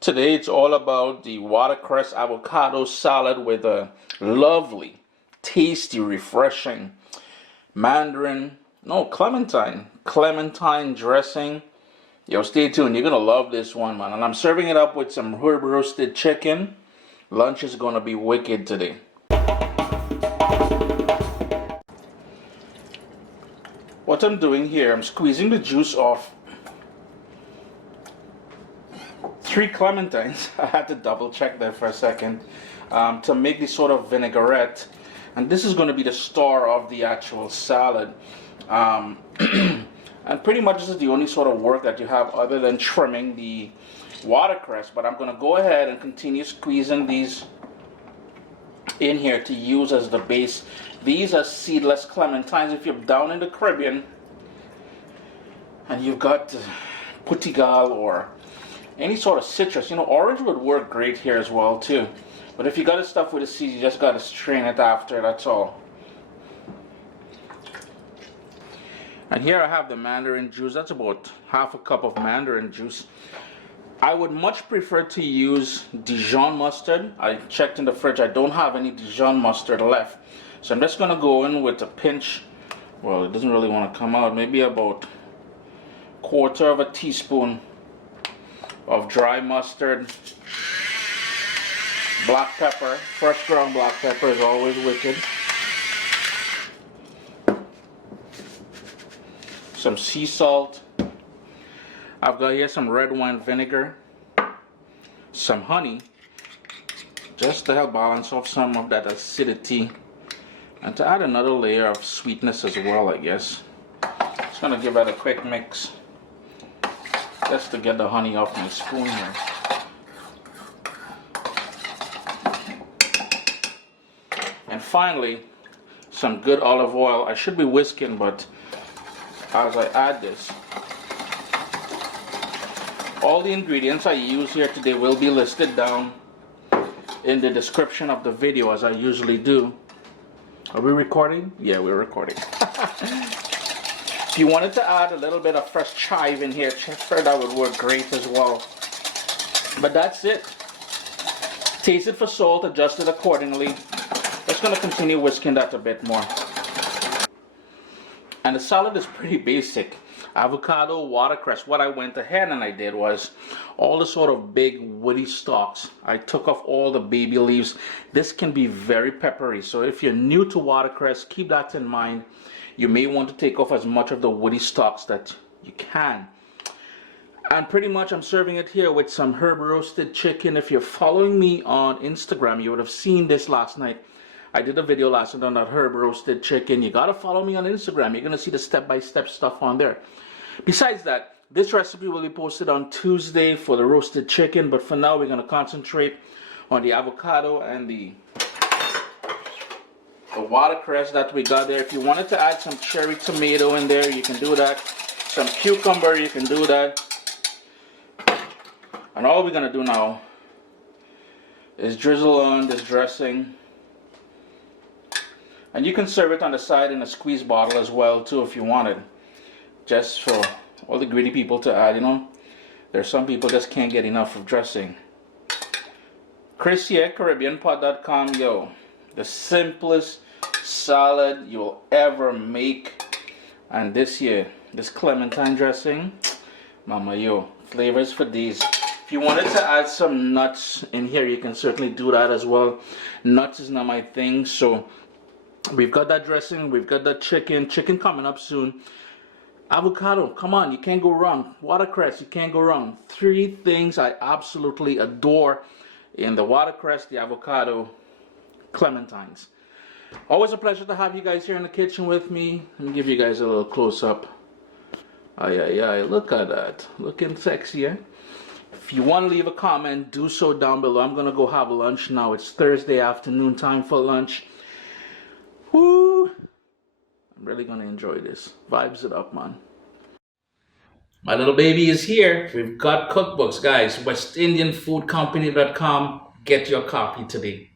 Today it's all about the watercress avocado salad with a lovely, tasty, refreshing clementine dressing. Yo, stay tuned. You're gonna love this one, man. And I'm serving it up with some herb roasted chicken. Lunch is gonna be wicked today. What I'm doing here, I'm squeezing the juice off 3 clementines. I had to double check there for a second to make this sort of vinaigrette, and this is going to be the star of the actual salad. And pretty much this is the only sort of work that you have other than trimming the watercress. But I'm going to go ahead and continue squeezing these in here to use as the base. These are seedless clementines. If you're down in the Caribbean and you've got Portugal or any sort of citrus, orange would work great here as well too. But if you got to stuff with the seeds, you just got to strain it after, that's all. And here I have the mandarin juice. That's about half a cup of mandarin juice. I would much prefer to use Dijon mustard. I checked in the fridge, I don't have any Dijon mustard left. So I'm just going to go in with a pinch. Well, it doesn't really want to come out. Maybe about 1/4 teaspoon of dry mustard. Black pepper, fresh ground black pepper is always wicked. Some sea salt. I've got here some red wine vinegar, some honey, just to help balance off some of that acidity, and to add another layer of sweetness as well, I guess. Just gonna give that a quick mix, just to get the honey off my spoon here. And finally, some good olive oil. I should be whisking, but as I add this, all the ingredients I use here today will be listed down in the description of the video, as I usually do. Are we recording? Yeah, we're recording. If you wanted to add a little bit of fresh chive in here, that would work great as well. But that's it. Taste it for salt, adjust it accordingly. Just going to continue whisking that a bit more. And the salad is pretty basic. Avocado, watercress. What I went ahead and I did was all the sort of big woody stalks. I took off all the baby leaves. This can be very peppery, so if you're new to watercress, keep that in mind. You may want to take off as much of the woody stalks that you can. And pretty much I'm serving it here with some herb roasted chicken. If you're following me on Instagram, you would have seen this last night. I did a video last night on that herb roasted chicken. You gotta follow me on Instagram. You're gonna see the step-by-step stuff on there. Besides that, this recipe will be posted on Tuesday for the roasted chicken, but for now we're gonna concentrate on the avocado and the watercress that we got there. If you wanted to add some cherry tomato in there, you can do that. Some cucumber, you can do that. And all we're gonna do now is drizzle on this dressing. And you can serve it on the side in a squeeze bottle as well too if you wanted. Just for all the greedy people to add, There's some people just can't get enough of dressing. Chris here, CaribbeanPot.com. Yo, the simplest salad you'll ever make. And this here, this clementine dressing, mama yo, flavors for these. If you wanted to add some nuts in here, you can certainly do that as well. Nuts is not my thing, so we've got that dressing, we've got that chicken coming up soon. Avocado, come on, you can't go wrong. Watercress, you can't go wrong. 3 things I absolutely adore in the watercress, the avocado, clementines. Always a pleasure to have you guys here in the kitchen with me. Let me give you guys a little close-up. Ay, ay, ay, look at that. Looking sexy, eh? If you want to leave a comment, do so down below. I'm going to go have lunch now. It's Thursday afternoon time for lunch. Woo! I'm really gonna enjoy this. Vibes it up, man. My little baby is here. We've got cookbooks, guys. WestIndianFoodCompany.com. Get your copy today.